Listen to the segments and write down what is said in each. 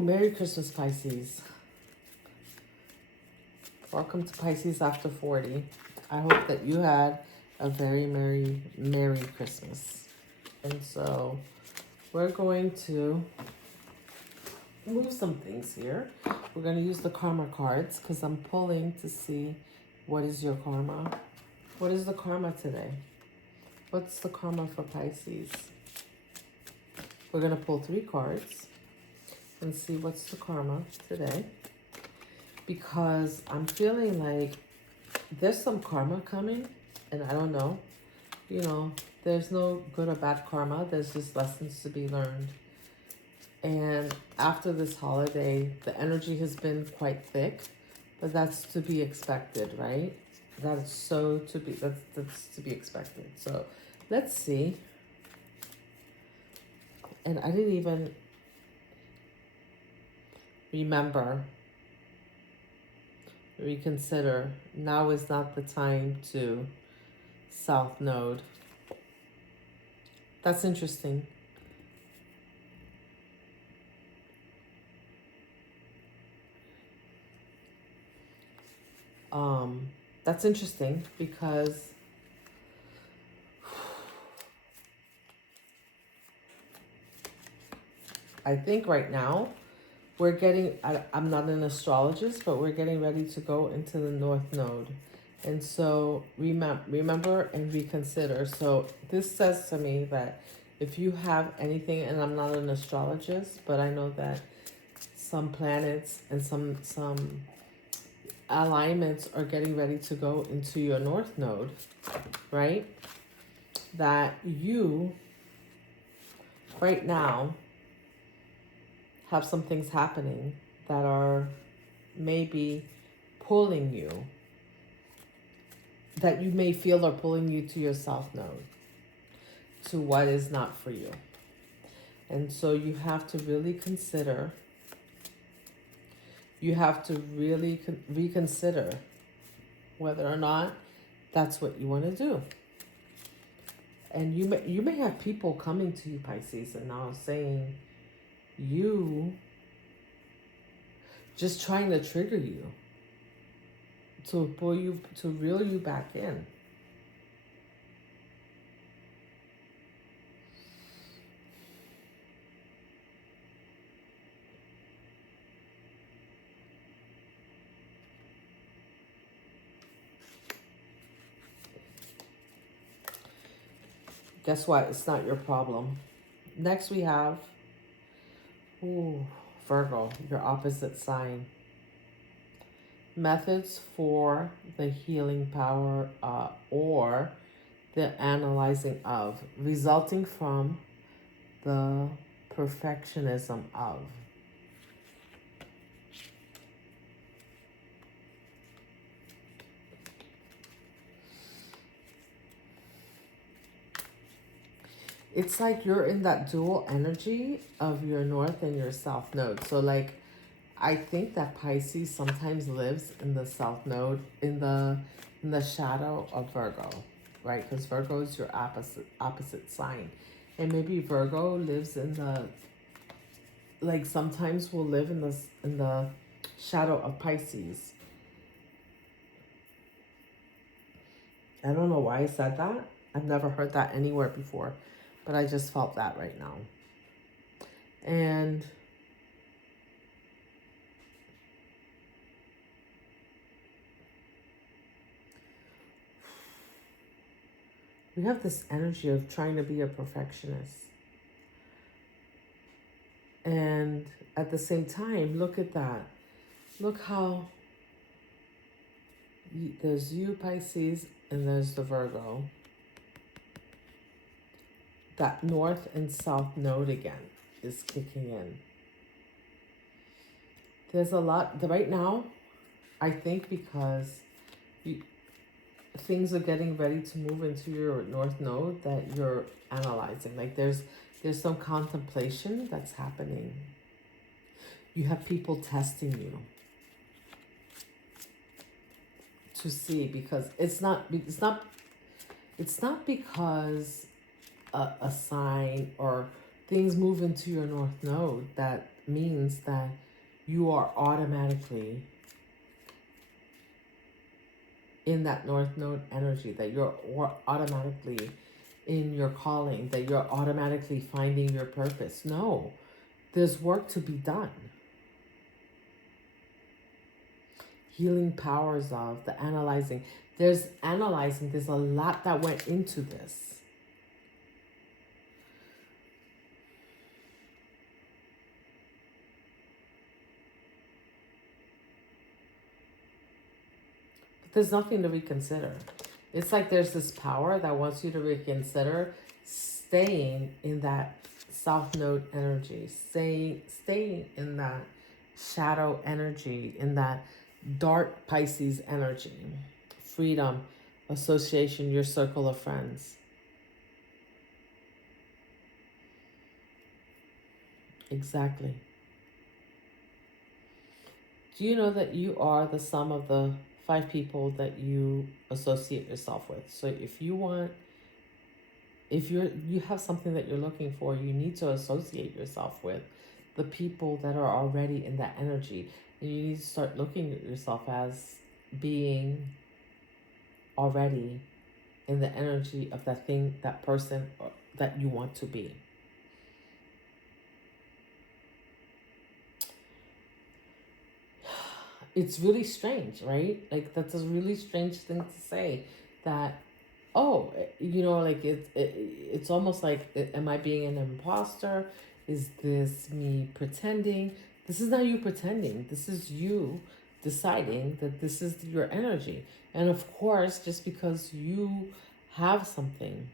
Merry Christmas, Pisces. Welcome to Pisces After 40. I hope that you had a very Merry Christmas. And so we're going to move some things here. We're going to use the karma cards because I'm pulling to see what is your karma. What is the karma today? What's the karma for Pisces? We're going to pull 3 cards and see what's the karma today. Because I'm feeling like there's some karma coming, and I don't know. You know, there's no good or bad karma. There's just lessons to be learned. And after this holiday, the energy has been quite thick, but that's to be expected, right? That's to be expected. So let's see. And I didn't even reconsider. Now is not the time to South Node. That's interesting. That's interesting because I think right now we're getting, I'm not an astrologist, but we're getting ready to go into the North Node. And so remember and reconsider. So this says to me that if you have anything, and I'm not an astrologist, but I know that some planets and some alignments are getting ready to go into your North Node, right? That you, right now, have some things happening that are maybe pulling you, that you may feel are pulling you to your South Node, to what is not for you. And so you have to really consider, you have to really reconsider whether or not that's what you want to do. And you may have people coming to you, Pisces, and now saying, you just trying to trigger you, to pull you, to reel you back in. Guess what? It's not your problem. Next we have, Virgo, your opposite sign. Methods for the healing power or the analyzing of, resulting from the perfectionism of. It's like you're in that dual energy of your North and your South Node. So like, I think that Pisces sometimes lives in the South Node, in the shadow of Virgo, right? Because Virgo is your opposite sign. And maybe Virgo lives in the, like sometimes will live in the shadow of Pisces. I don't know why I said that. I've never heard that anywhere before, but I just felt that right now. And we have this energy of trying to be a perfectionist. And at the same time, look at that. Look how there's you, Pisces, and there's the Virgo. That North and South Node again is kicking in. There's a lot, right now, I think because things are getting ready to move into your North Node that you're analyzing. Like there's some contemplation that's happening. You have people testing you to see, because it's not because a sign or things move into your North Node, that means that you are automatically in that North Node energy, that you're automatically in your calling, that you're automatically finding your purpose. No, there's work to be done. Healing powers of the analyzing. There's analyzing. There's a lot that went into this. But there's nothing to reconsider. It's like there's this power that wants you to reconsider staying in that South Node energy, staying in that shadow energy, in that dark Pisces energy. Freedom, association, your circle of friends. Exactly. Do you know that you are the sum of the 5 people that you associate yourself with? So if you have something that you're looking for, you need to associate yourself with the people that are already in that energy. And you need to start looking at yourself as being already in the energy of that thing, that person that you want to be. It's really strange, right? Like, that's a really strange thing to say, that, oh, like it's almost like, am I being an imposter? Is this me pretending? This is not you pretending. This is you deciding that this is your energy. And of course, just because you have something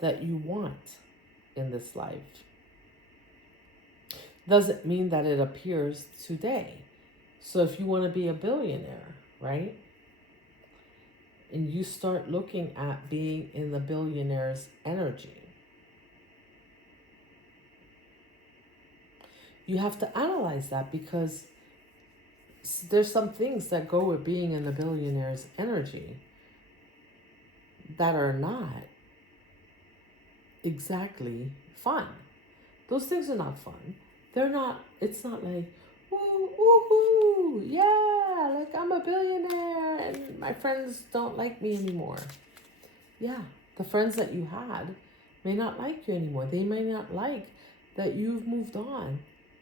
that you want in this life doesn't mean that it appears today. So if you want to be a billionaire, right? And you start looking at being in the billionaire's energy, you have to analyze that, because there's some things that go with being in the billionaire's energy that are not exactly fun. Those things are not fun. They're not, it's not like, woo, woohoo, yeah, like I'm a billionaire and my friends don't like me anymore. Yeah, the friends that you had may not like you anymore. They may not like that you've moved on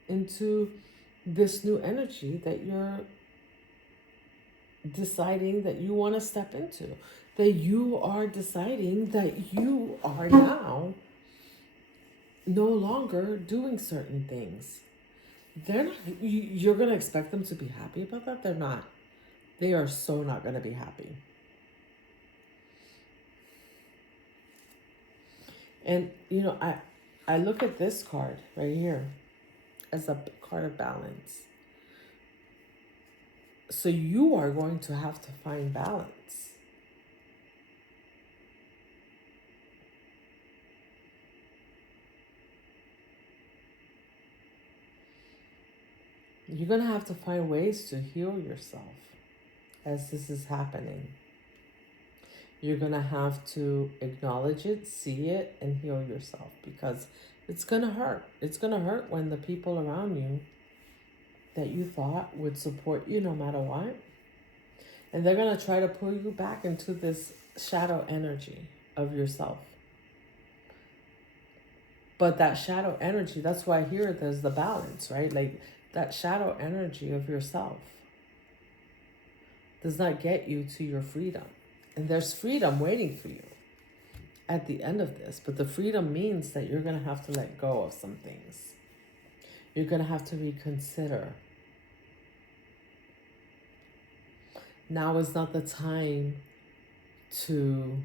into this new energy that you're deciding that you want to step into. That you are deciding that you are now no longer doing certain things. They're not, you're going to expect them to be happy about that? They're not. They are so not going to be happy. And, I look at this card right here as a card of balance. So you are going to have to find balance. You're going to have to find ways to heal yourself as this is happening. You're going to have to acknowledge it, see it, and heal yourself, because it's going to hurt. It's going to hurt when the people around you that you thought would support you no matter what, and they're going to try to pull you back into this shadow energy of yourself. But that shadow energy, that's why here there's the balance, right? Like, that shadow energy of yourself does not get you to your freedom. And there's freedom waiting for you at the end of this. But the freedom means that you're going to have to let go of some things. You're going to have to reconsider. Now is not the time to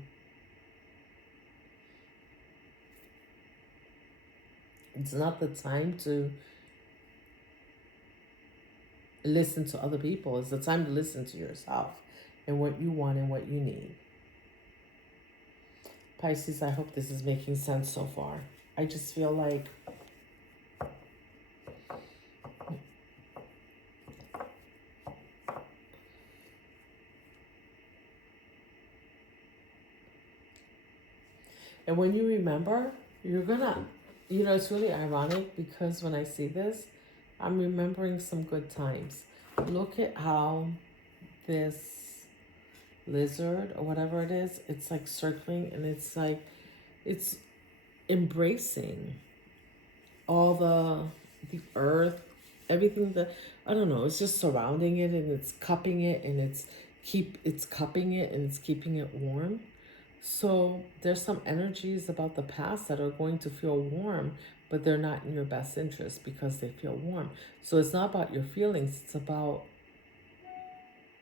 listen to other people. It's the time to listen to yourself and what you want and what you need. Pisces, I hope this is making sense so far. I just feel like and when you remember You're gonna, you know, it's really ironic because when I see this, I'm remembering some good times. Look at how this lizard or whatever it is, it's like circling and it's like, it's embracing all the earth, everything that, I don't know, it's just surrounding it and it's cupping it and it's cupping it and it's keeping it warm. So there's some energies about the past that are going to feel warm, but they're not in your best interest because they feel warm. So it's not about your feelings,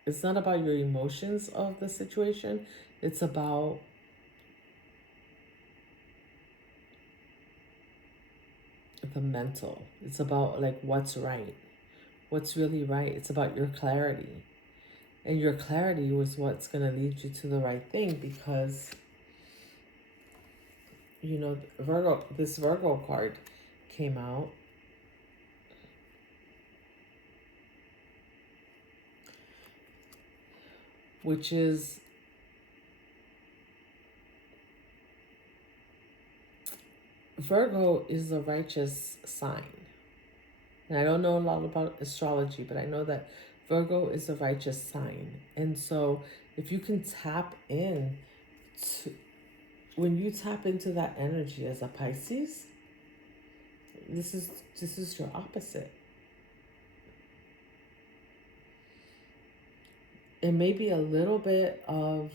it's not about your emotions of the situation. It's about the mental. It's about like what's right. What's really right. It's about your clarity. And your clarity was what's going to lead you to the right thing because, you know, this Virgo card came out. Which is Virgo is a righteous sign. And I don't know a lot about astrology, but I know that Virgo is a righteous sign. And so if you can tap in to, when you tap into that energy as a Pisces, this is your opposite. It may be a little bit of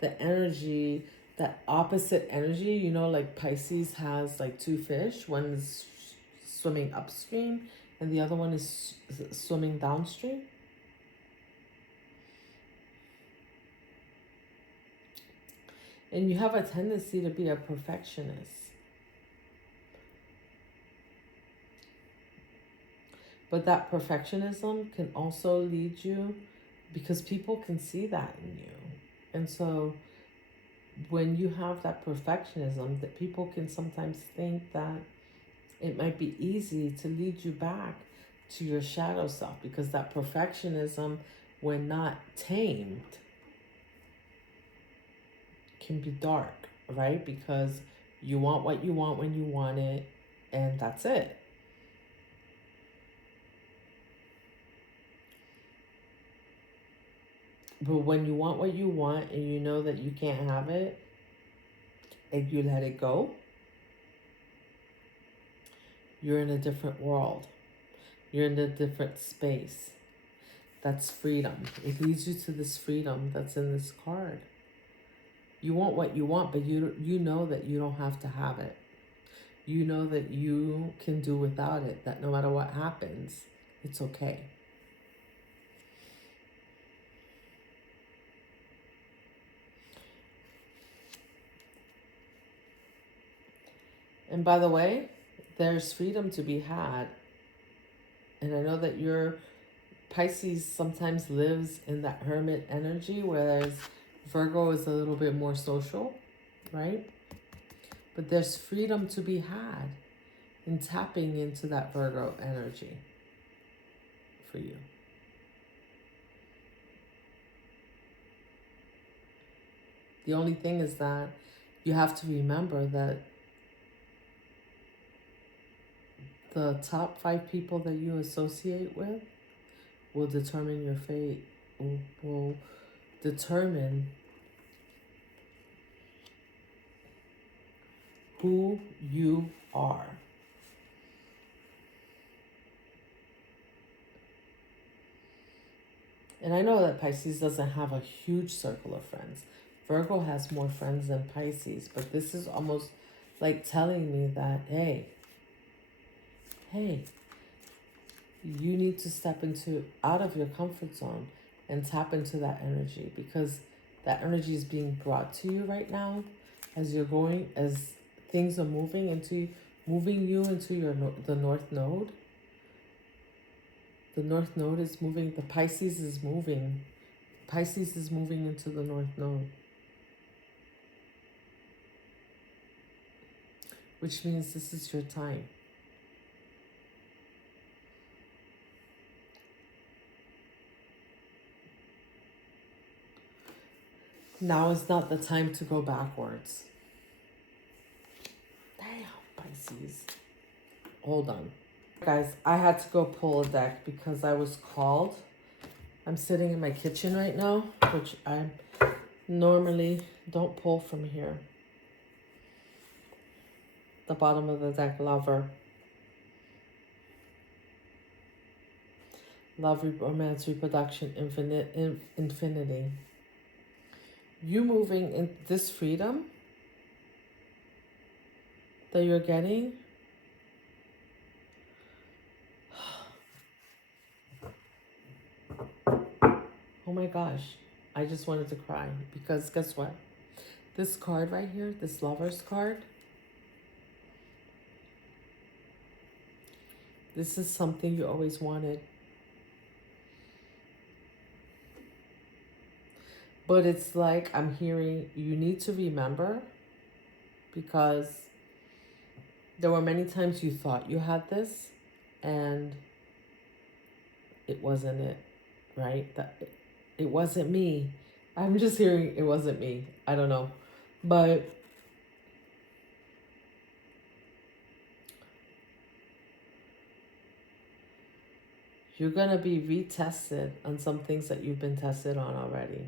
the energy, that opposite energy, you know, like Pisces has like two fish. One is swimming upstream and the other one is swimming downstream. And you have a tendency to be a perfectionist. But that perfectionism can also lead you, because people can see that in you. And so when you have that perfectionism, that people can sometimes think that it might be easy to lead you back to your shadow self, because that perfectionism, when not tamed, can be dark, right? Because you want what you want when you want it, and that's it. But when you want what you want and you know that you can't have it and you let it go, you're in a different world. You're in a different space. That's freedom. It leads you to this freedom that's in this card. You want what you want, but you know that you don't have to have it. You know that you can do without it, that no matter what happens, it's okay. And by the way, there's freedom to be had. And I know that your Pisces sometimes lives in that hermit energy, whereas Virgo is a little bit more social, right? But there's freedom to be had in tapping into that Virgo energy for you. The only thing is that you have to remember that the top 5 people that you associate with will determine your fate, will determine who you are. And I know that Pisces doesn't have a huge circle of friends. Virgo has more friends than Pisces, but this is almost like telling me that, hey, you need to step out of your comfort zone and tap into that energy, because that energy is being brought to you right now as things are moving you into the North Node. The North Node is moving. The Pisces is moving. Pisces is moving into the North Node, which means this is your time. Now is not the time to go backwards. Pisces. Hold on. Guys, I had to go pull a deck because I was called. I'm sitting in my kitchen right now, which I normally don't pull from here. The bottom of the deck, Lover. Love, romance, reproduction, infinity. You moving in this freedom that you're getting. Oh my gosh. I just wanted to cry because guess what? This card right here, this Lover's card, this is something you always wanted. But it's like I'm hearing you need to remember, because there were many times you thought you had this and it wasn't it, right? That it wasn't me. I'm just hearing it wasn't me. I don't know. But you're going to be retested on some things that you've been tested on already.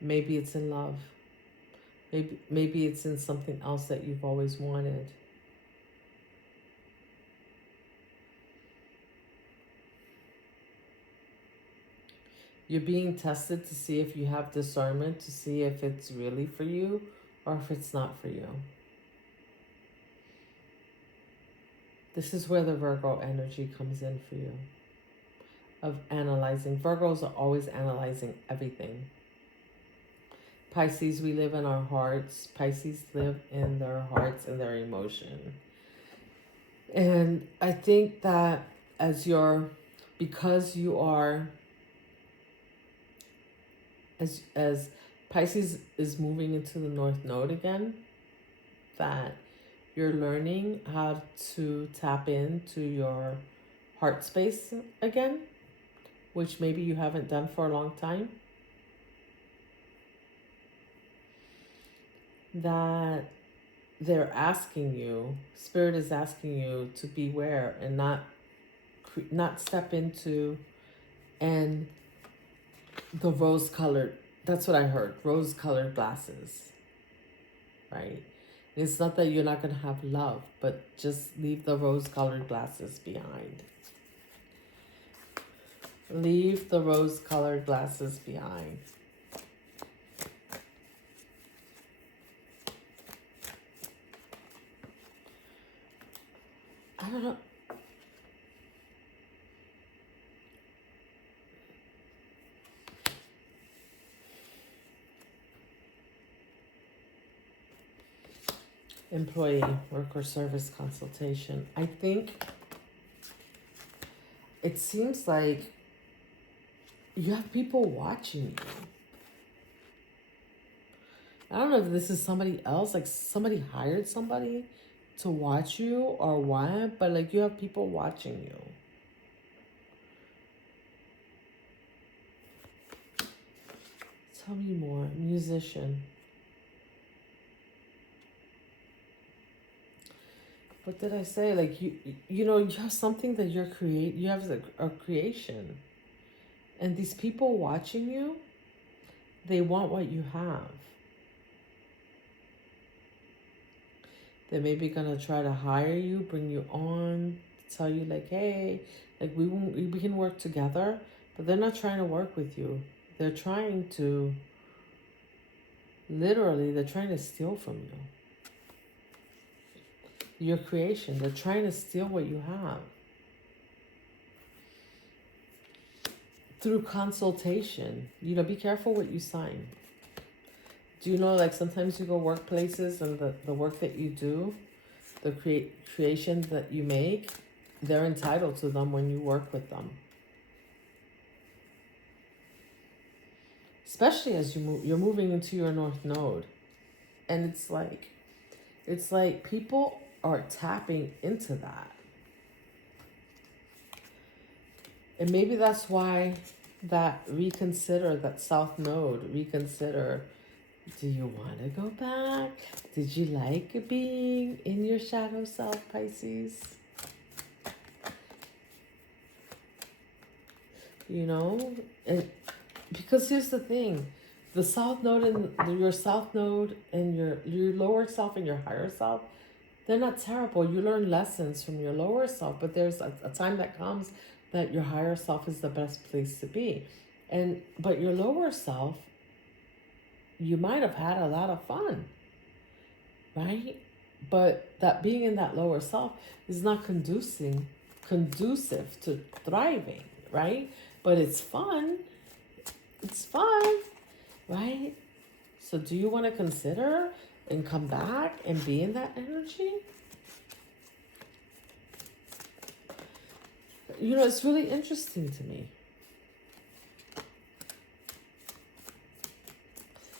Maybe it's in love. Maybe it's in something else that you've always wanted. You're being tested to see if you have discernment, to see if it's really for you or if it's not for you. This is where the Virgo energy comes in for you. Of analyzing. Virgos are always analyzing everything. Pisces, we live in our hearts. Pisces live in their hearts and their emotion. And I think that because you are, as Pisces is moving into the North Node again, that you're learning how to tap into your heart space again, which maybe you haven't done for a long time. That they're asking you, Spirit is asking you to beware and not step into and the rose-colored, that's what I heard, rose-colored glasses, right? It's not that you're not going to have love, but just leave the rose-colored glasses behind. Leave the rose-colored glasses behind. I don't know. Employee, work or service consultation. I think it seems like you have people watching you. I don't know if this is somebody else, like somebody hired somebody to watch you or what, but like you have people watching you. Tell me more. Musician. What did I say? Like you know, you have something that you have a creation. And these people watching you, they want what you have. They're maybe gonna try to hire you, bring you on, tell you like, hey, like we can work together, but they're not trying to work with you. They're trying to, literally, they're trying to steal from you. Your creation, they're trying to steal what you have. Through consultation, you know, be careful what you sign. Do you know, like sometimes you go workplaces and the work that you do, the creation that you make, they're entitled to them when you work with them. Especially as you're moving into your North Node. And it's like people are tapping into that. And maybe that's why that South Node, reconsider Do you want to go back? Did you like being in your shadow self, Pisces? You know, and because here's the thing, the south node and your south node and your lower self and your higher self, they're not terrible. You learn lessons from your lower self, but there's a time that comes that your higher self is the best place to be. But your lower self, you might have had a lot of fun, right? But that being in that lower self is not conducive to thriving, right? But it's fun. It's fun, right? So do you want to consider and come back and be in that energy? You know, it's really interesting to me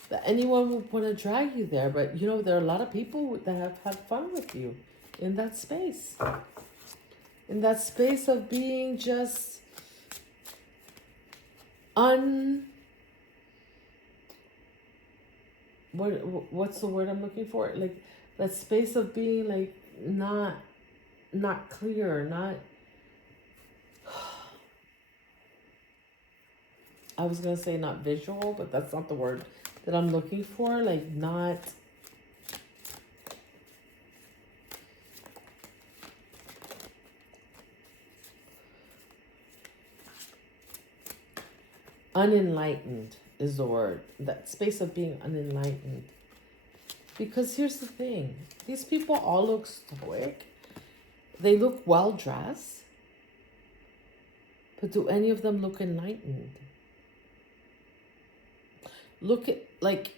that anyone would want to drag you there, but you know, there are a lot of people that have had fun with you in that space. In that space of being just what's the word I'm looking for? Like that space of being like not clear, not I was gonna say not visual, but that's not the word that I'm looking for. Like not unenlightened is the word. That space of being unenlightened. Because here's the thing, these people all look stoic. They look well dressed. But do any of them look enlightened? Look at, like,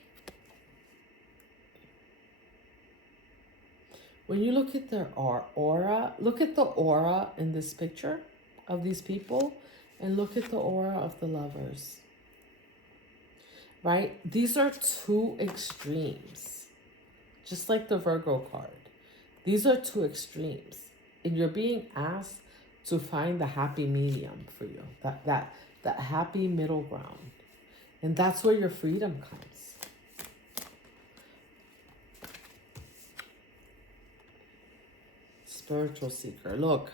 when you look at their aura, look at the aura in this picture of these people and look at the aura of the lovers. Right? These are two extremes. Just like the Virgo card. These are two extremes. And you're being asked to find the happy medium for you. That happy middle ground. And that's where your freedom comes. Spiritual seeker. Look.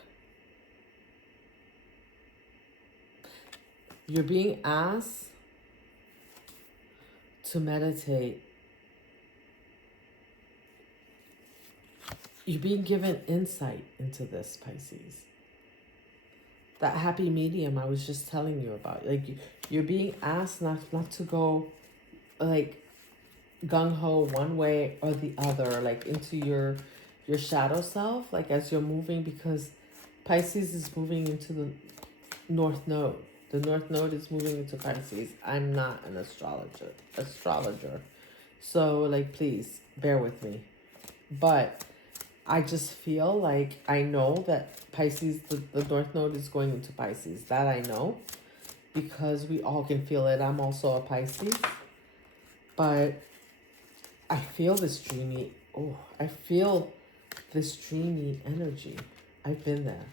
You're being asked to meditate. You're being given insight into this, Pisces. That happy medium I was just telling you about. Like, you're being asked not to go, like, gung-ho one way or the other, like, into your shadow self, like, as you're moving, because Pisces is moving into the North Node. The North Node is moving into Pisces. I'm not an astrologer. So, like, please, bear with me. But I just feel like I know that Pisces, the North Node is going into Pisces. That I know. Because we all can feel it. I'm also a Pisces. But I feel this dreamy, I feel this dreamy energy. I've been there.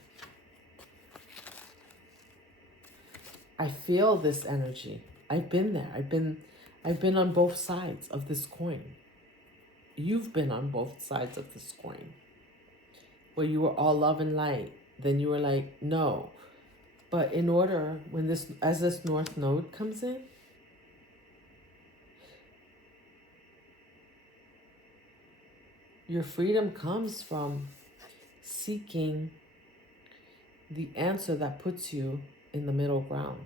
I feel this energy. I've been there. I've been on both sides of this coin. You've been on both sides of this coin. Where you were all love and light. Then you were like, no. But in order, as this North Node comes in, your freedom comes from seeking the answer that puts you in the middle ground.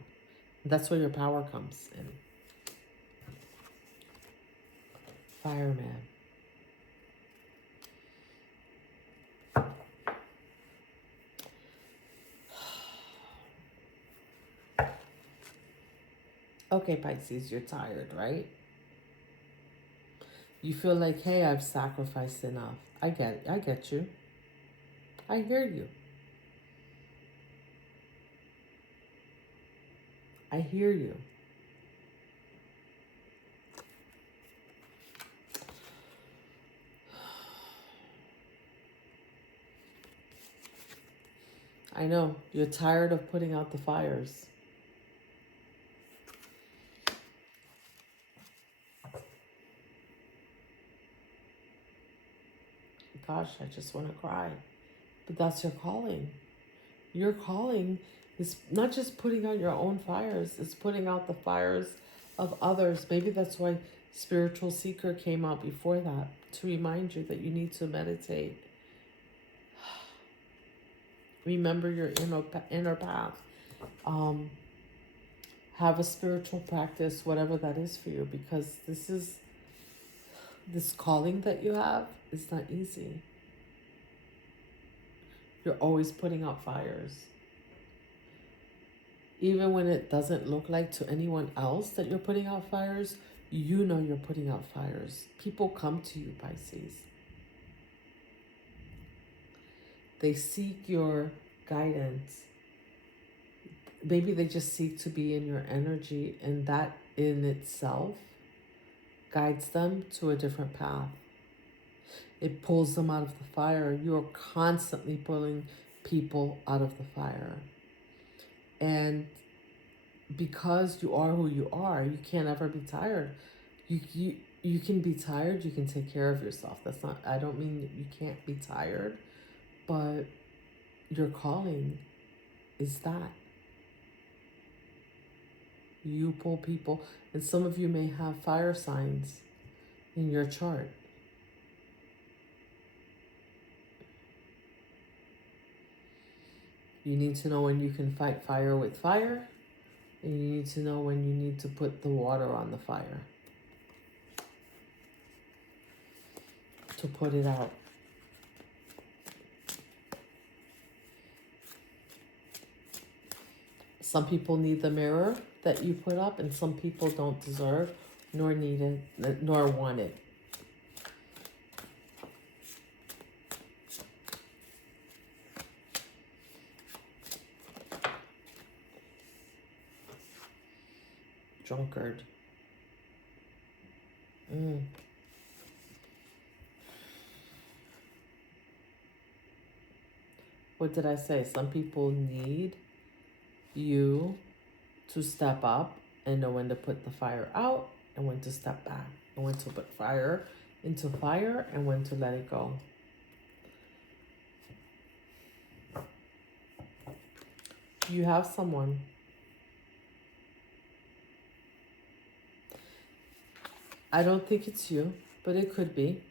That's where your power comes in. Fireman. Okay, Pisces, you're tired, right? You feel like, hey, I've sacrificed enough. I get you. I hear you. I hear you. I know, you're tired of putting out the fires. gosh, I just want to cry. But that's your calling. Your calling is not just putting out your own fires, it's putting out the fires of others. Maybe that's why Spiritual Seeker came out before that, to remind you that you need to meditate. Remember your inner path. Have a spiritual practice, whatever that is for you, because this calling that you have is not easy. You're always putting out fires. Even when it doesn't look like to anyone else that you're putting out fires, you know you're putting out fires. People come to you, Pisces. They seek your guidance. Maybe they just seek to be in your energy, and that in itself guides them to a different path. It pulls them out of the fire. You're constantly pulling people out of the fire. And because you are who you are, you can't ever be tired. You can be tired, you can take care of yourself. That's not, I don't mean that you can't be tired, but your calling is that. You pull people, and some of you may have fire signs in your chart. You need to know when you can fight fire with fire, and you need to know when you need to put the water on the fire to put it out. Some people need the mirror that you put up, and some people don't deserve, nor need it, nor want it. Drunkard. What did I say? Some people need you to step up and know when to put the fire out and when to step back, and when to put fire into fire and when to let it go. You have someone. I don't think it's you, but it could be.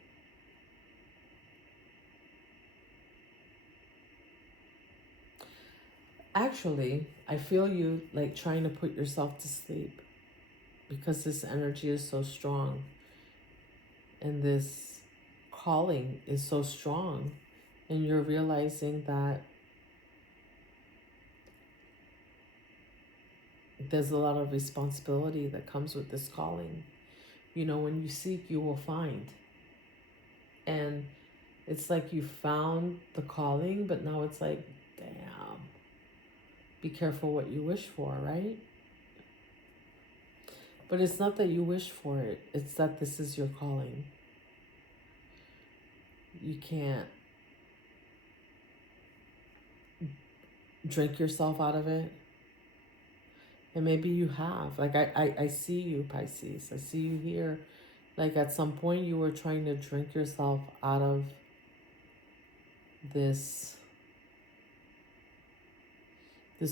Actually, I feel you like trying to put yourself to sleep because this energy is so strong and this calling is so strong, and you're realizing that there's a lot of responsibility that comes with this calling. You know, when you seek, you will find. And it's like you found the calling, but now it's like, damn. Be careful what you wish for, right? But it's not that you wish for it. It's that this is your calling. You can't drink yourself out of it. And maybe you have. Like, I see you, Pisces. I see you here. Like, at some point, you were trying to drink yourself out of this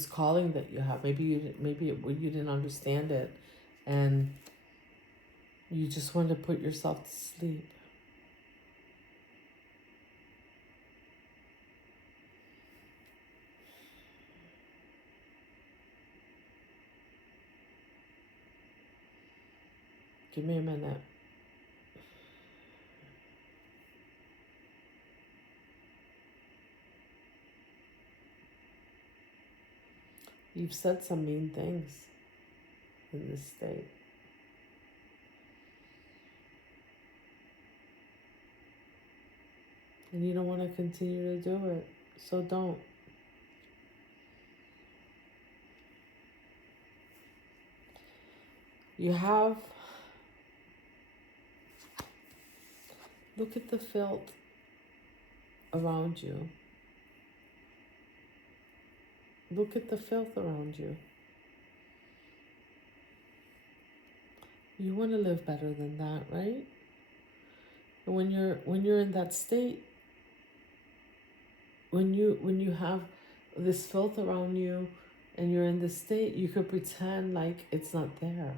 calling that you have. Maybe you didn't understand it, and you just wanted to put yourself to sleep. Give me a minute. You've said some mean things in this state. And you don't want to continue to do it. So don't. You have... Look at the filth around you. Look at the filth around you. You want to live better than that, right? And when you're in that state, when you have this filth around you and you're in this state, you could pretend like it's not there.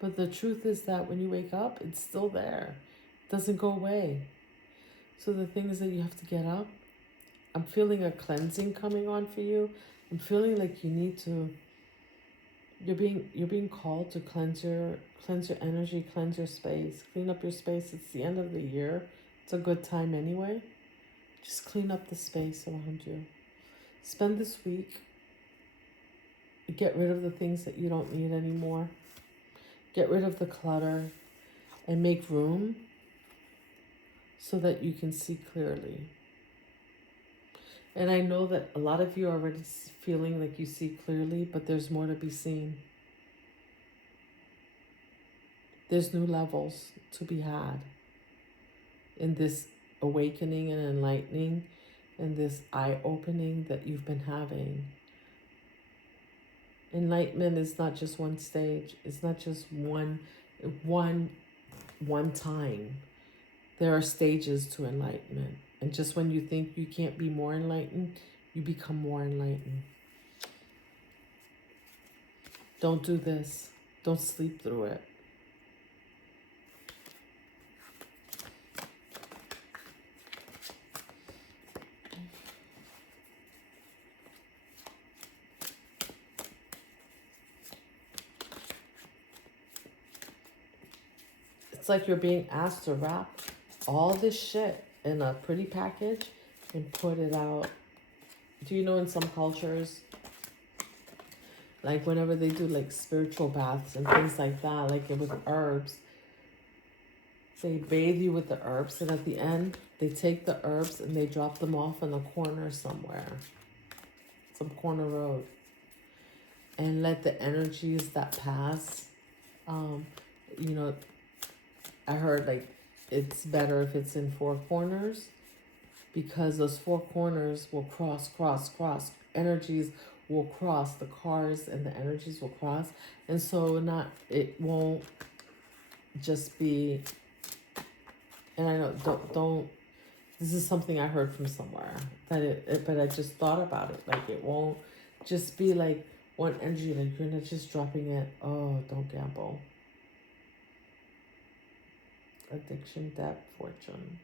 But the truth is that when you wake up, it's still there. It doesn't go away. So the thing is that you have to get up. I'm feeling a cleansing coming on for you. I'm feeling like you need to, you're being called to cleanse your energy, cleanse your space, clean up your space. It's the end of the year. It's a good time anyway. Just clean up the space around you. Spend this week, get rid of the things that you don't need anymore. Get rid of the clutter and make room so that you can see clearly. And I know that a lot of you are already feeling like you see clearly, but there's more to be seen. There's new levels to be had in this awakening and enlightening and this eye-opening that you've been having. Enlightenment is not just one stage. It's not just one time. There are stages to enlightenment. And just when you think you can't be more enlightened, you become more enlightened. Don't do this. Don't sleep through it. It's like you're being asked to wrap all this shit in a pretty package and put it out. Do you know in some cultures, like whenever they do like spiritual baths and things like that, like with herbs, they bathe you with the herbs, and at the end, they take the herbs and they drop them off in a corner somewhere, some corner road, and let the energies that pass, you know, I heard like it's better if it's in four corners, because those four corners will cross. Energies will cross, the cars and the energies will cross. And so it won't just be, and I know, don't, this is something I heard from somewhere, that but I just thought about it. Like it won't just be like one energy, like you're not just dropping it. Oh, don't gamble. Addiction, debt, fortune.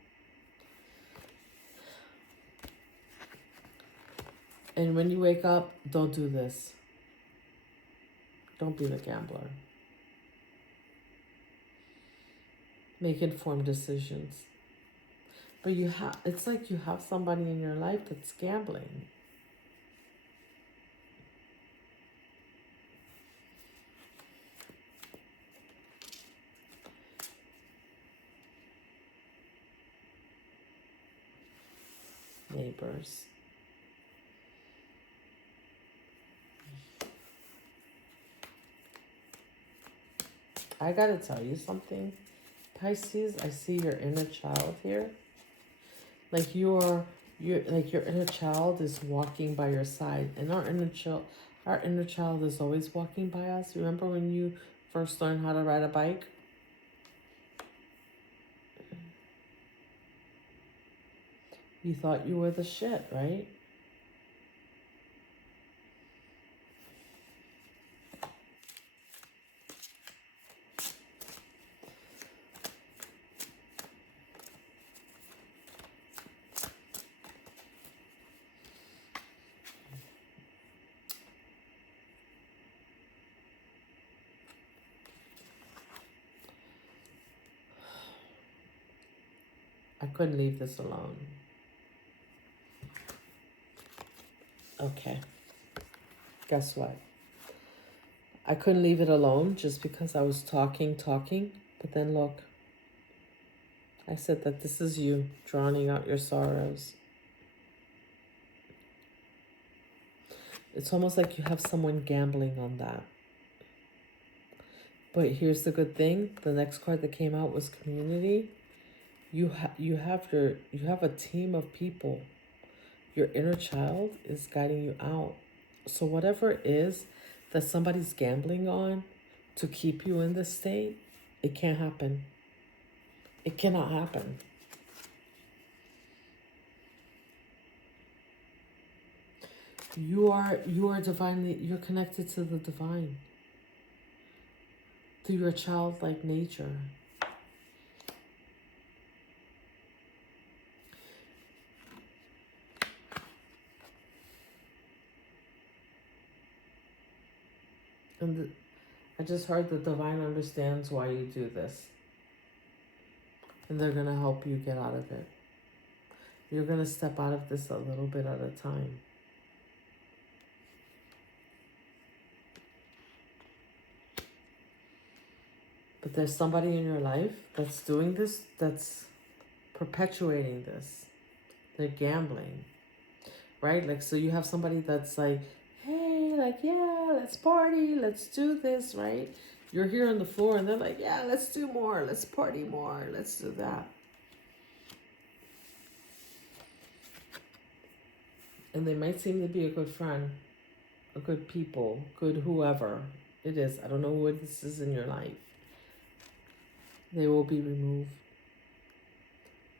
And when you wake up, don't do this. Don't be the gambler. Make informed decisions. But it's like you have somebody in your life that's gambling. Neighbors. I gotta tell you something, Pisces. I see your inner child here. Like your inner child is walking by your side, and our inner child is always walking by us. Remember when you first learned how to ride a bike? You thought you were the shit, right? I couldn't leave this alone. Okay. Guess what? I couldn't leave it alone just because I was talking. But then look, I said that this is you drowning out your sorrows. It's almost like you have someone gambling on that. But here's the good thing. The next card that came out was community. You have a team of people. Your inner child is guiding you out. So whatever it is that somebody's gambling on to keep you in this state, it can't happen. It cannot happen. You are divinely, you're connected to the divine through your childlike nature. And I just heard the divine understands why you do this. And they're going to help you get out of it. You're going to step out of this a little bit at a time. But there's somebody in your life that's doing this, that's perpetuating this. They're gambling, right? Like, so you have somebody that's like, hey, like, yeah, let's party, let's do this, right? You're here on the floor and they're like, yeah, let's do more, let's party more, let's do that. And they might seem to be a good friend, a good people, good whoever it is. I don't know who this is in your life. They will be removed.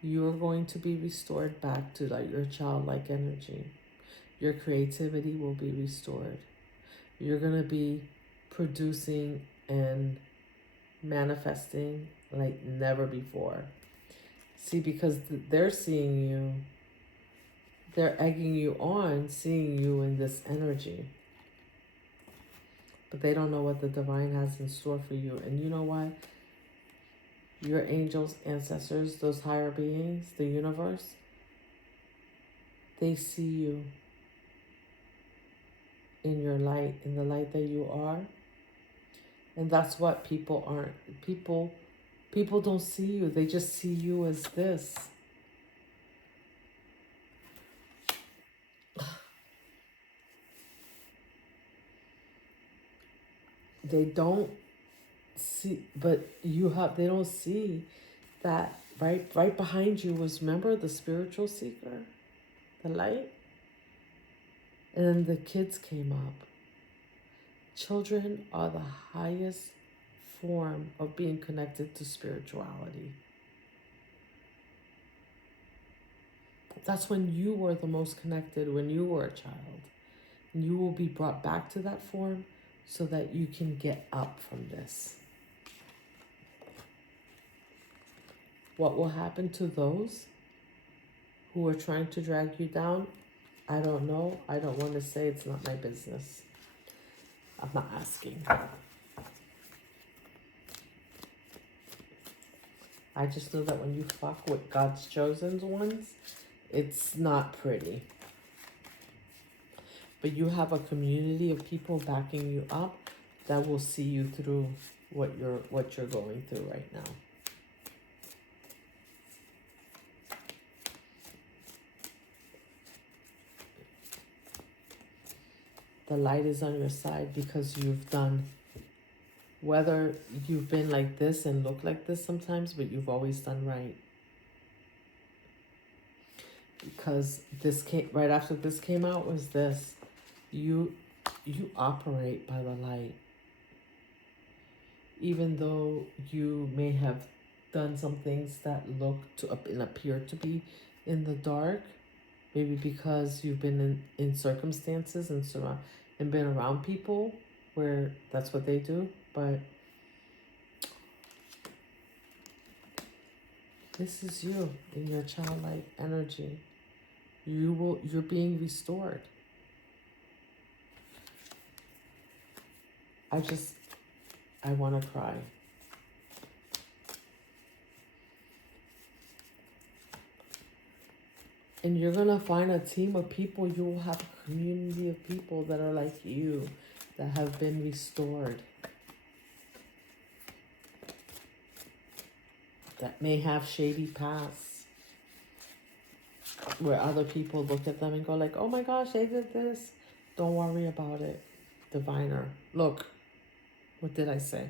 You are going to be restored back to like your childlike energy. Your creativity will be restored. You're going to be producing and manifesting like never before. See, because they're seeing you, they're egging you on, seeing you in this energy. But they don't know what the divine has in store for you. And you know what? Your angels, ancestors, those higher beings, the universe, they see you in your light, in the light that you are. And that's what people aren't. People don't see you. They just see you as this. They don't see, but they don't see that right behind you was, remember, the spiritual seeker, the light? And then the kids came up. Children are the highest form of being connected to spirituality. That's when you were the most connected, when you were a child. And you will be brought back to that form so that you can get up from this. What will happen to those who are trying to drag you down? I don't know. I don't want to say, it's not my business. I'm not asking. I just know that when you fuck with God's chosen ones, it's not pretty. But you have a community of people backing you up that will see you through what you're going through right now. The light is on your side because you've done, whether you've been like this and look like this sometimes, but you've always done right. Because this came, right after this came out was this. You operate by the light. Even though you may have done some things that look to and appear to be in the dark, maybe because you've been in circumstances and been around people where that's what they do, but this is you in your childlike energy. You're being restored. I want to cry. And you're going to find a team of people. You will have a community of people that are like you, that have been restored. That may have shady pasts. Where other people look at them and go like, oh my gosh, they did this. Don't worry about it. Diviner. Look, what did I say?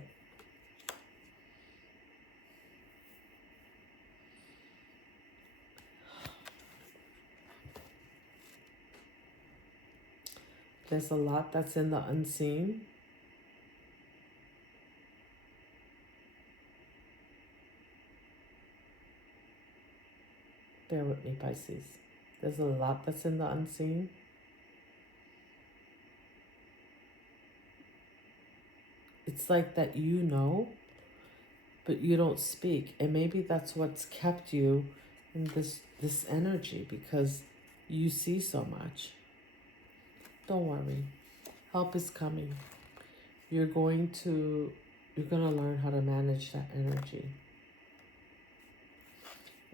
There's a lot that's in the unseen. Bear with me, Pisces. There's a lot that's in the unseen. it's like that you know, but you don't speak. And maybe that's what's kept you in this energy, because you see so much. Don't worry. Help is coming. You're going to learn how to manage that energy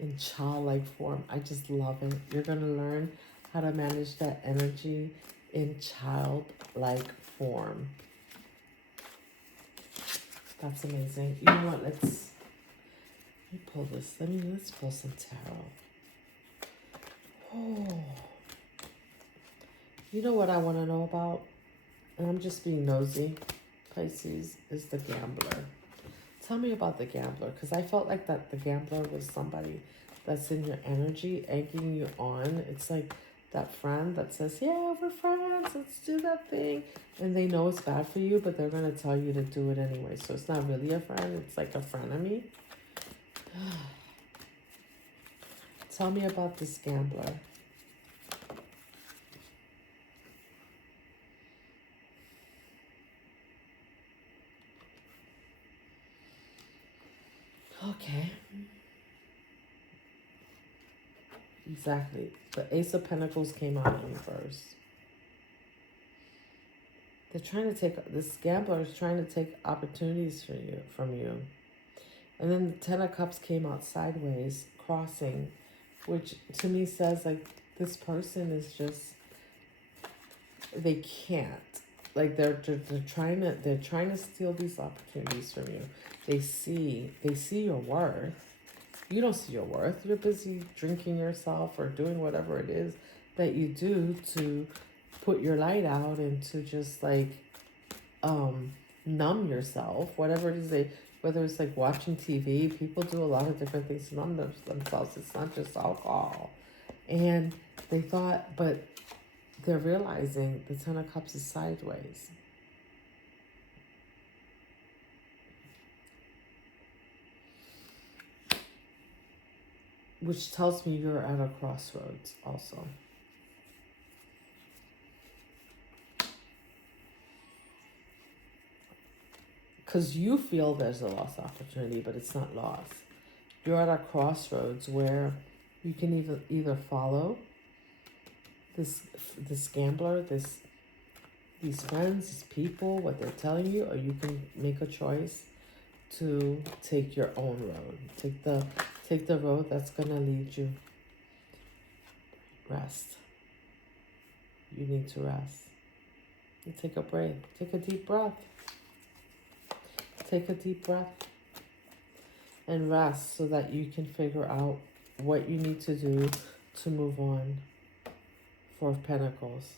in childlike form. I just love it. You're going to learn how to manage that energy in childlike form. That's amazing. You know what? Let me pull this. Let's pull some tarot. Oh. You know what I want to know about? And I'm just being nosy, Pisces, is the gambler. Tell me about the gambler, because I felt like that the gambler was somebody that's in your energy, egging you on. It's like that friend that says, yeah, we're friends, let's do that thing. And they know it's bad for you, but they're going to tell you to do it anyway. So it's not really a friend, it's like a frenemy. Tell me about this gambler. Okay. Exactly. The Ace of Pentacles came out in reverse. They're trying to take, this gambler is trying to take opportunities from you. And then the Ten of Cups came out sideways, crossing, which to me says like this person is just, they can't. Like they're trying to steal these opportunities from you. They see your worth. You don't see your worth. You're busy drinking yourself or doing whatever it is that you do to put your light out and to just like numb yourself. Whatever it is, whether it's like watching TV, people do a lot of different things to numb themselves. It's not just alcohol. And they thought, but they're realizing the Ten of Cups is sideways. Which tells me you're at a crossroads also. Because you feel there's a lost opportunity, but it's not lost. You're at a crossroads where you can either follow this gambler, these friends, these people, what they're telling you, or you can make a choice to take your own road. Take the road that's gonna lead you. Rest. You need to rest. You take a break. Take a deep breath. Take a deep breath and rest so that you can figure out what you need to do to move on. Four of Pentacles.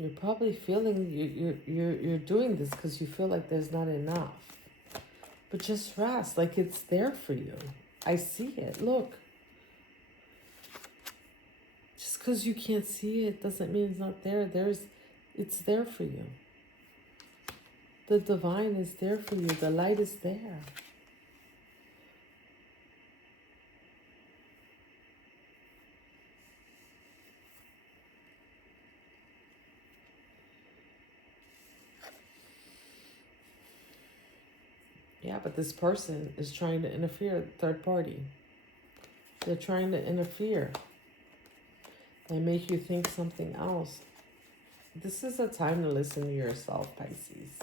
You're probably feeling you're doing this because you feel like there's not enough. But just rest, like it's there for you. I see it. Look. Just because you can't see it doesn't mean it's not there. It's there for you. The divine is there for you. The light is there. Yeah, but this person is trying to interfere, third party. They're trying to interfere. They make you think something else. This is a time to listen to yourself, Pisces.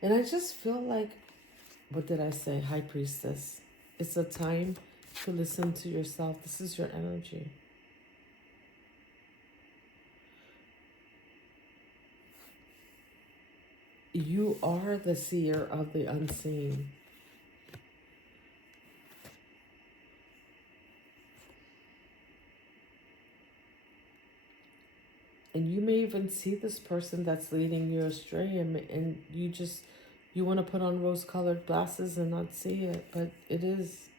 And I just feel like, what did I say? High Priestess. It's a time to listen to yourself. This is your energy. You are the seer of the unseen. And you may even see this person that's leading you astray, and You want to put on rose-colored glasses and not see it, but it is.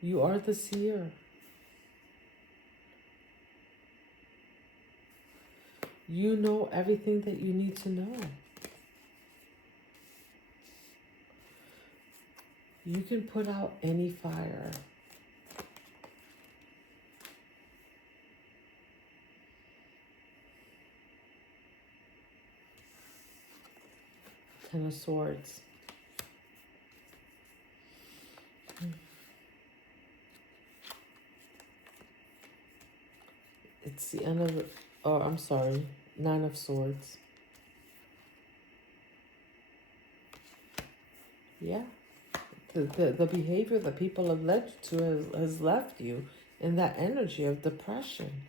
You are the seer. You know everything that you need to know. You can put out any fire. Ten of Swords. It's the end of, oh, I'm sorry, Nine of Swords. Yeah. The behavior that people have led you to has left you in that energy of depression.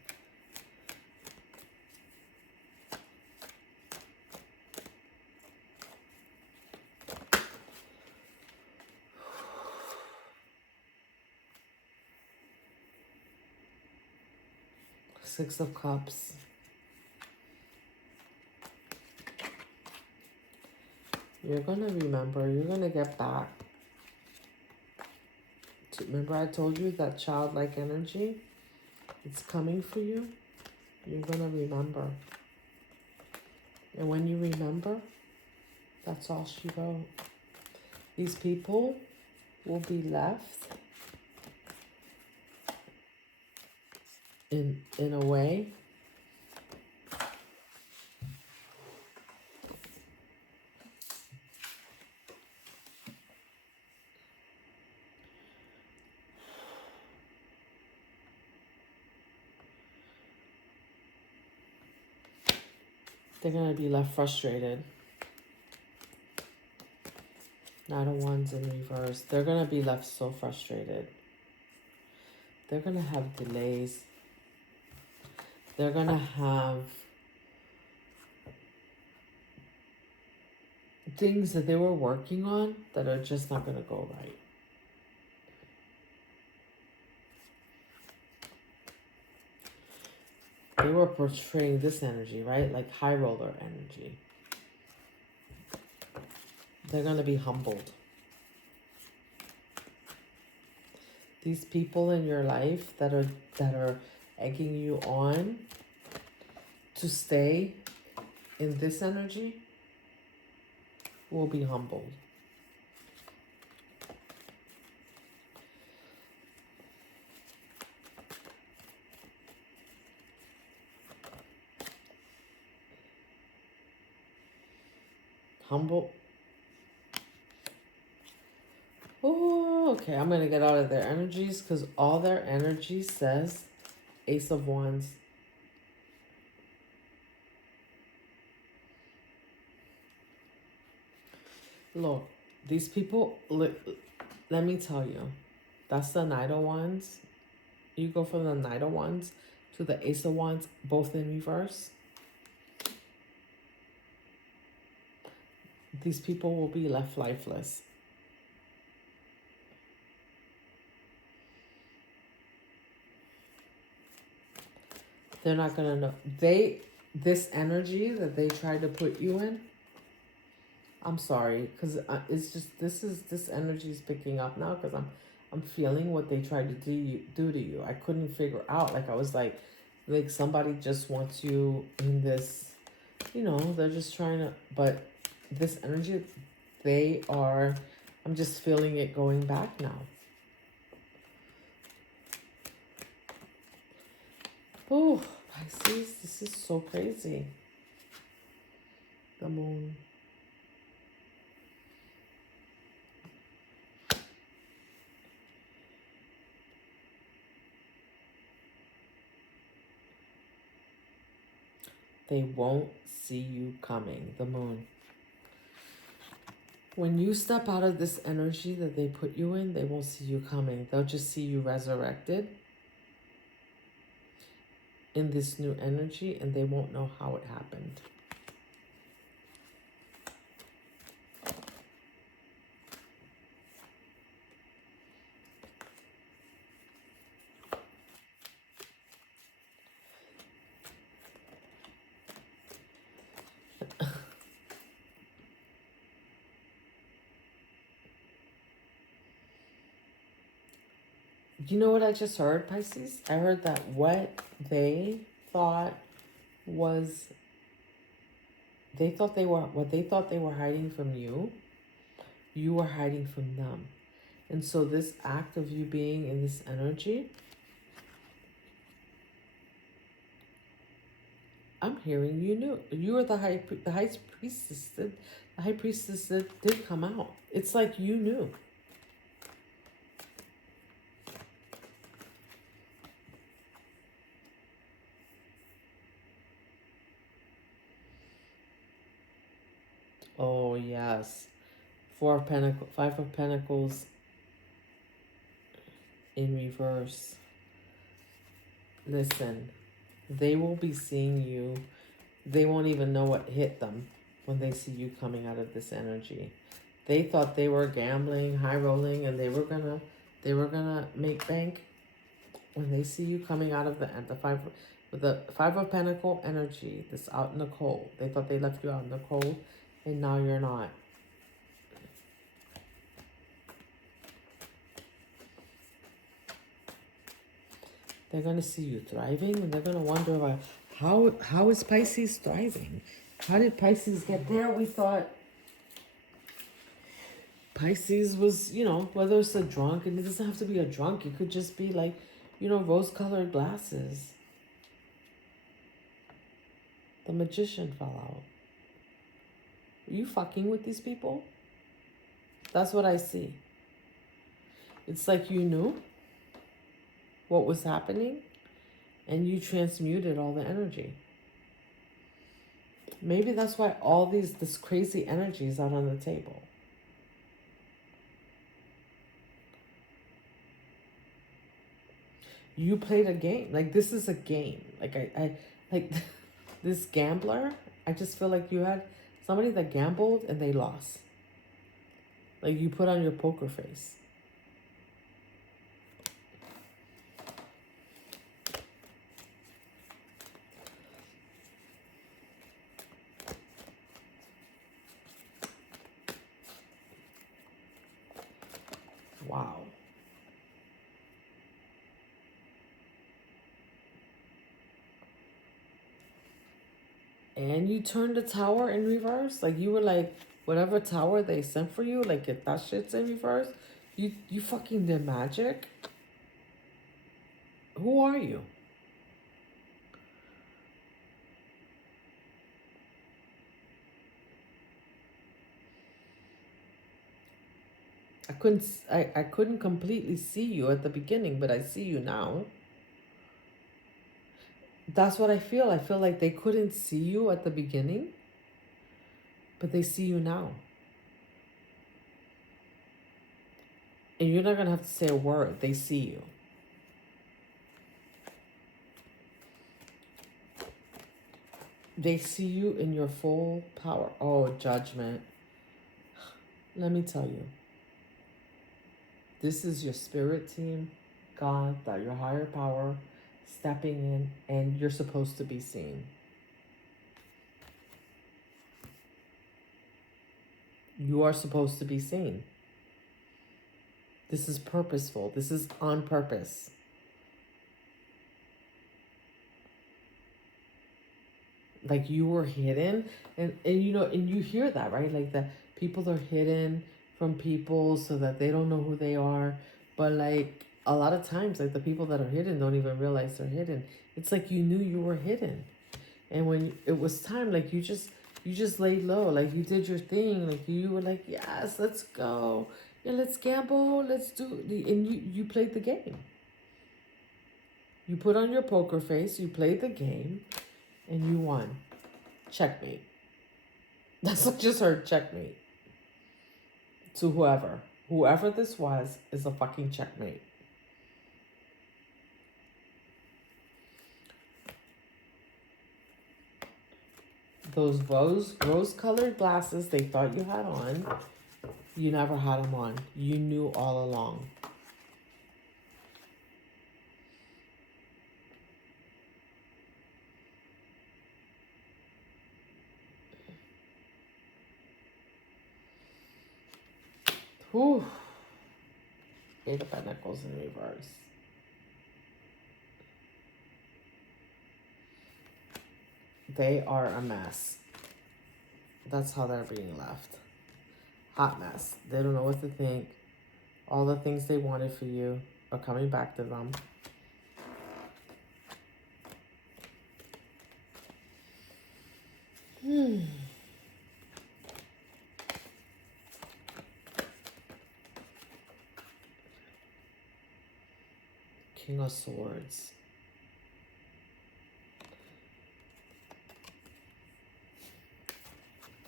Six of Cups. You're going to remember. You're going to get back. Remember I told you that childlike energy? It's coming for you. You're going to remember. And when you remember, that's all she wrote. These people will be left in a way they're going to be left frustrated. Knight of Wands in reverse. They're going to be left so frustrated. They're going to have delays. They're going to have things that they were working on that are just not going to go right. They were portraying this energy, right? Like high roller energy. They're going to be humbled. These people in your life that are egging you on to stay in this energy will be humbled. Humble. Oh, okay. I'm going to get out of their energies because all their energy says Ace of Wands. Look, these people, let me tell you, that's the Knight of Wands. You go from the Knight of Wands to the Ace of Wands, both in reverse. These people will be left lifeless. They're not going to know. This energy that they tried to put you in, I'm sorry, because it's just, this energy is picking up now because I'm feeling what they tried to do to you. I couldn't figure out. Like, I was like somebody just wants you in this, you know, they're just trying to, but this energy, I'm just feeling it going back now. Oh, Pisces, this is so crazy. The Moon. They won't see you coming, the Moon. When you step out of this energy that they put you in, they won't see you coming. They'll just see you resurrected in this new energy, and they won't know how it happened. You know what I just heard, Pisces? I heard that what they thought was, what they thought they were hiding from you were hiding from them. And so this act of you being in this energy, I'm hearing you knew. You were the high priestess. The high priestess that did come out. It's like you knew. Oh yes. Five of Pentacles in reverse. Listen, they will be seeing you. They won't even know what hit them when they see you coming out of this energy. They thought they were gambling, high rolling, and they were gonna make bank. When they see you coming out of the five of Pentacle energy, this out in the cold. They thought they left you out in the cold, and now you're not. They're gonna see you thriving, and they're gonna wonder about how is Pisces thriving? How did Pisces get there? We thought Pisces was, whether it's a drunk, and it doesn't have to be a drunk. It could just be like, rose-colored glasses. The Magician fell out. Are you fucking with these people? That's what I see. It's like you knew what was happening, and you transmuted all the energy. Maybe that's why all this crazy energy is out on the table. You played a game. Like, this is a game. Like, I like this gambler. I just feel like you had somebody that gambled and they lost. Like, you put on your poker face. Wow. And you turned the tower in reverse. Like, you were like, whatever tower they sent for you, like, if that shit's in reverse, you fucking did magic. Who are you? I couldn't completely see you at the beginning, but I see you now. That's what I feel. I feel like they couldn't see you at the beginning, but they see you now. And you're not going to have to say a word. They see you. They see you in your full power. Oh, Judgment. Let me tell you. This is your spirit team, God, that your higher power stepping in, and you're supposed to be seen. You are supposed to be seen. This is purposeful. This is on purpose. Like, you were hidden, and you hear that, right? Like, that people are hidden from people so that they don't know who they are. But like, a lot of times, like, the people that are hidden don't even realize they're hidden. It's like you knew you were hidden, and when it was time, like, you just laid low. Like, you did your thing. Like, you were like, yes, let's go. Yeah, let's gamble. Let's do. And you played the game. You put on your poker face. You played the game, and you won. Checkmate. That's what I just heard. Checkmate. To whoever this was, is a fucking checkmate. Those rose-colored glasses they thought you had on, you never had them on. You knew all along. Whew. Eight of Pentacles in reverse. They are a mess. That's how they're being left. Hot mess. They don't know what to think. All the things they wanted for you are coming back to them. King of Swords.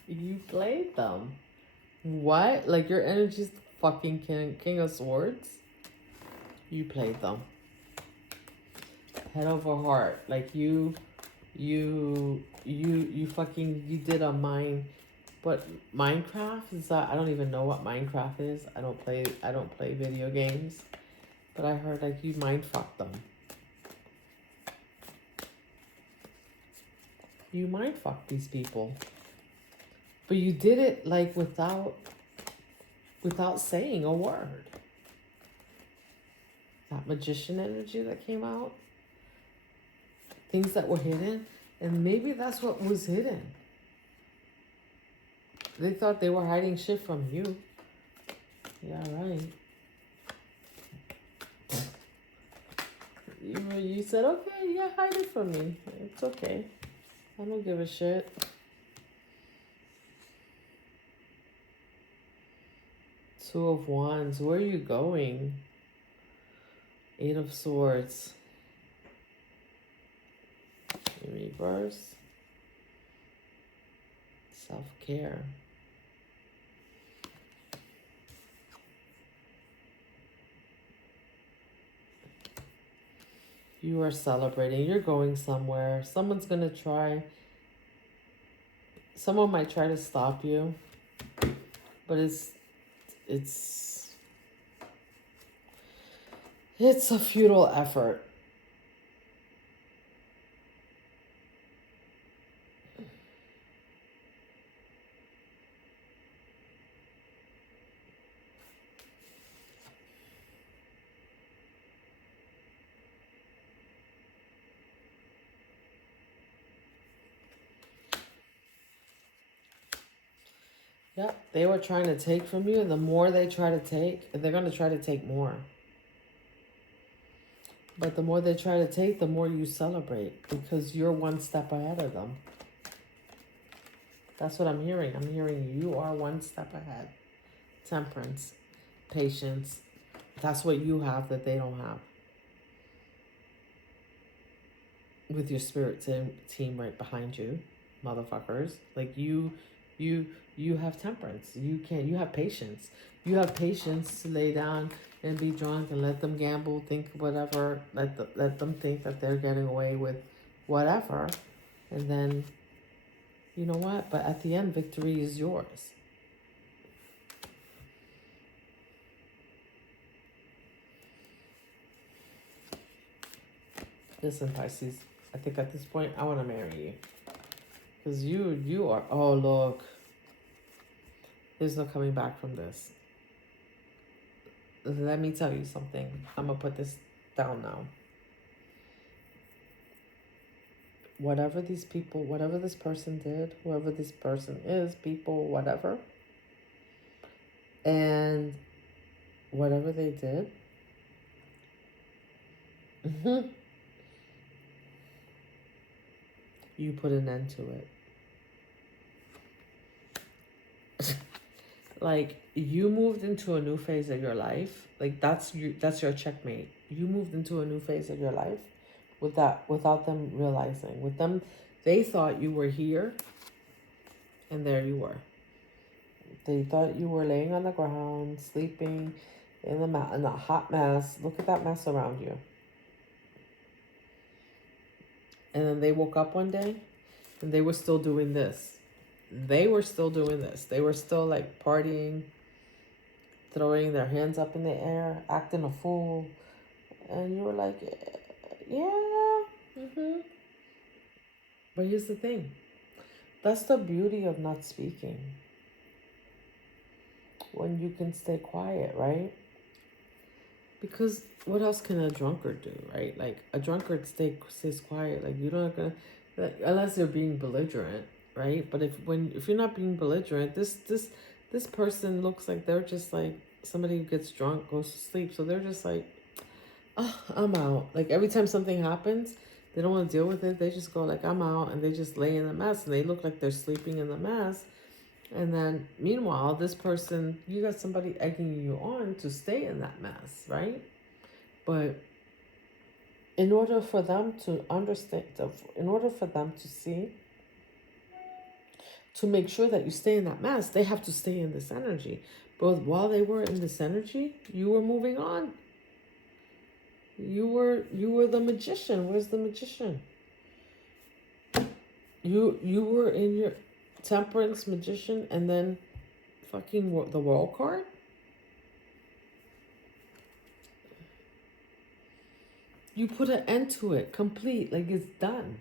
You played them. What? Like your energy's fucking King of Swords? You played them. Head over heart. Like you fucking, you did a mine. But Minecraft is that, I don't even know what Minecraft is. I don't play video games. But I heard like you mind fucked them. You mind fucked these people. But you did it like without saying a word. That magician energy that came out. Things that were hidden. And maybe that's what was hidden. They thought they were hiding shit from you. Yeah, right. You said, okay, yeah, hide it from me. It's okay. I don't give a shit. Two of Wands. Where are you going? Eight of Swords. In reverse. Self-care. You are celebrating. You're going somewhere. Someone might try to stop you. But it's a futile effort. Yep, they were trying to take from you, and the more they try to take, they're going to try to take more. But the more they try to take, the more you celebrate, because you're one step ahead of them. That's what I'm hearing. I'm hearing you are one step ahead. Temperance, patience. That's what you have that they don't have. With your spirit team right behind you, motherfuckers. Like you have temperance. You have patience. You have patience to lay down and be drunk and let them gamble, think whatever, let them think that they're getting away with whatever. And then, you know what? But at the end, victory is yours. Listen, Pisces, I think at this point, I want to marry you. Because you are, oh, look. There's no coming back from this. Let me tell you something. I'm going to put this down now. Whatever these people, whatever this person did, whoever this person is, people, whatever, and whatever they did, you put an end to it. Like, you moved into a new phase of your life. Like, that's your checkmate. You moved into a new phase of your life without them realizing. With them, they thought you were here, and there you were. They thought you were laying on the ground, sleeping in a hot mess. Look at that mess around you. And then they woke up one day, and they were still doing this. They were still doing this. They were still like partying, throwing their hands up in the air, acting a fool. And you were like, yeah. But here's the thing. That's the beauty of not speaking. When you can stay quiet, right? Because what else can a drunkard do, right? Like, a drunkard stays quiet. Like, you're not gonna, unless they're being belligerent, right? But if you're not being belligerent, this person looks like they're just like somebody who gets drunk, goes to sleep. So they're just like, oh, I'm out. Like every time something happens, they don't want to deal with it. They just go like, I'm out, and they just lay in the mess, and they look like they're sleeping in the mess. And then meanwhile, this person, you got somebody egging you on to stay in that mess, right? But in order for them to understand, in order for them to see, to make sure that you stay in that mess, they have to stay in this energy. But while they were in this energy, you were moving on. You were the magician. Where's the magician? You were in your temperance magician, and then fucking the world card. You put an end to it, complete, like it's done.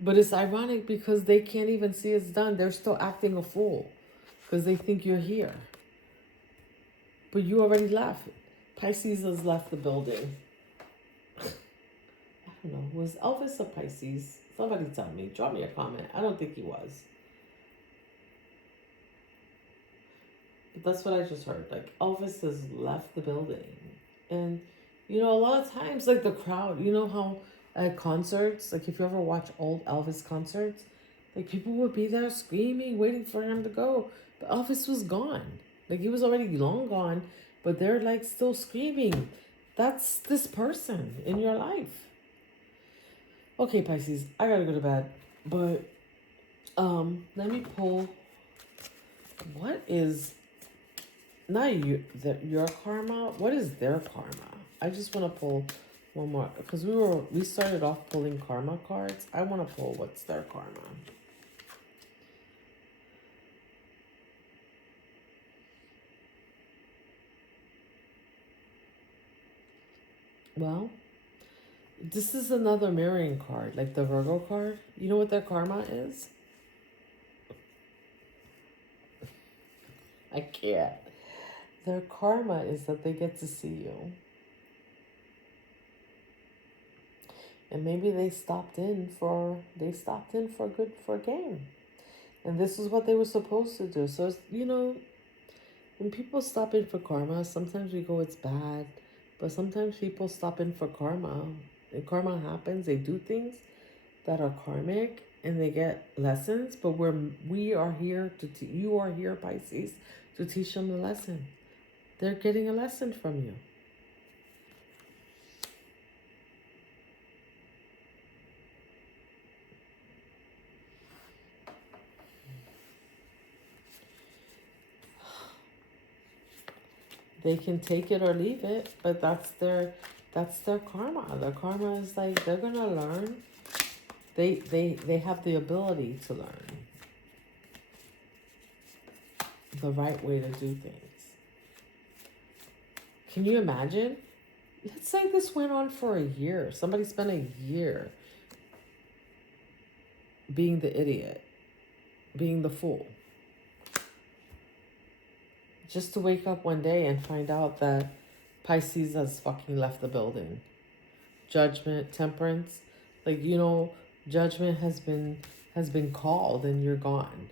But it's ironic because they can't even see it's done. They're still acting a fool because they think you're here. But you already left. Pisces has left the building. I don't know. Was Elvis a Pisces? Somebody tell me. Drop me a comment. I don't think he was. But that's what I just heard. Like, Elvis has left the building. And, you know, a lot of times, like, the crowd, you know how at concerts, like, if you ever watch old Elvis concerts, like, people would be there screaming, waiting for him to go. But Elvis was gone. Like, he was already long gone, but they're, like, still screaming. That's this person in your life. Okay, Pisces, I gotta go to bed. But, let me pull, what is, not you, your karma, what is their karma? I just want to pull one more, because we started off pulling karma cards. I want to pull what's their karma. Well, this is another mirroring card, like the Virgo card. You know what their karma is? I can't. Their karma is that they get to see you. And maybe they stopped in for a game. And this is what they were supposed to do. So, you know, when people stop in for karma, sometimes we go, it's bad. But sometimes people stop in for karma. And karma happens. They do things that are karmic and they get lessons. But we are here you are here, Pisces, to teach them the lesson. They're getting a lesson from you. They can take it or leave it, but that's their karma. Their karma is like they're gonna learn. They have the ability to learn the right way to do things. Can you imagine? Let's say this went on for a year. Somebody spent a year being the idiot, being the fool. Just to wake up one day and find out that Pisces has fucking left the building. Judgment, temperance, like, you know, judgment has been called and you're gone.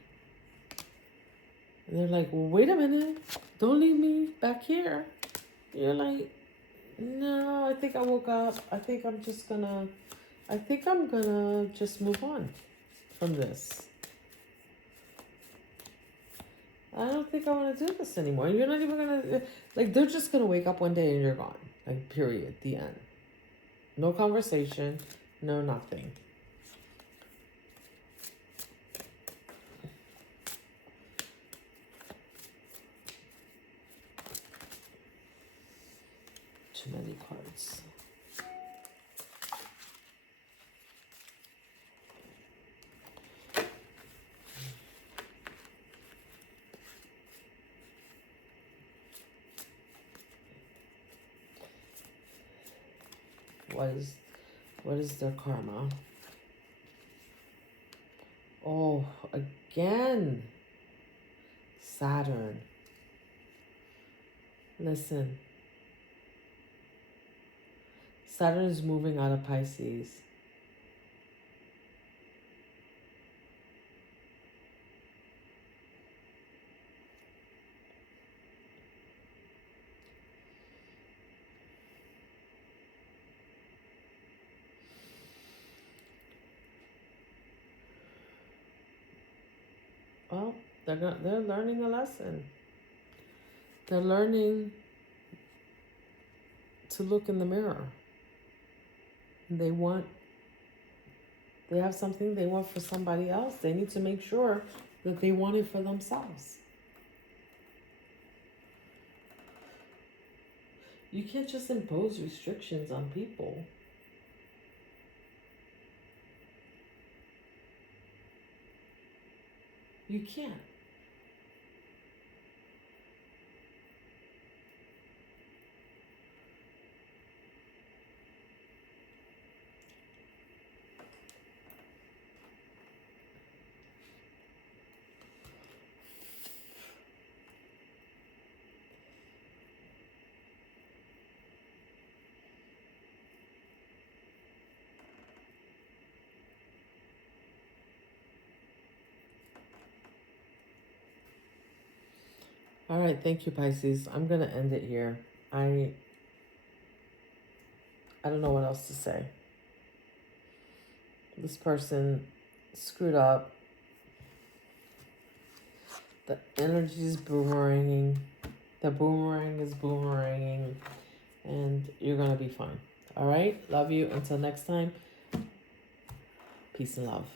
And they're like, well, wait a minute, don't leave me back here. You're like, no, I think I woke up. I think I'm gonna just move on from this. I don't think I want to do this anymore. You're not even gonna, like, they're just gonna wake up one day and you're gone. Like, period, the end. No conversation, no nothing. Too many cards. What is their karma? Oh, again. Saturn. Listen. Saturn is moving out of Pisces. Well, they're learning a lesson. They're learning to look in the mirror. They have something they want for somebody else. They need to make sure that they want it for themselves. You can't just impose restrictions on people. You can't. All right, thank you, Pisces. I'm gonna end it here. I don't know what else to say. This person screwed up. The energy is boomeranging. The boomerang is boomeranging. And you're gonna be fine. All right? Love you. Until next time. Peace and love.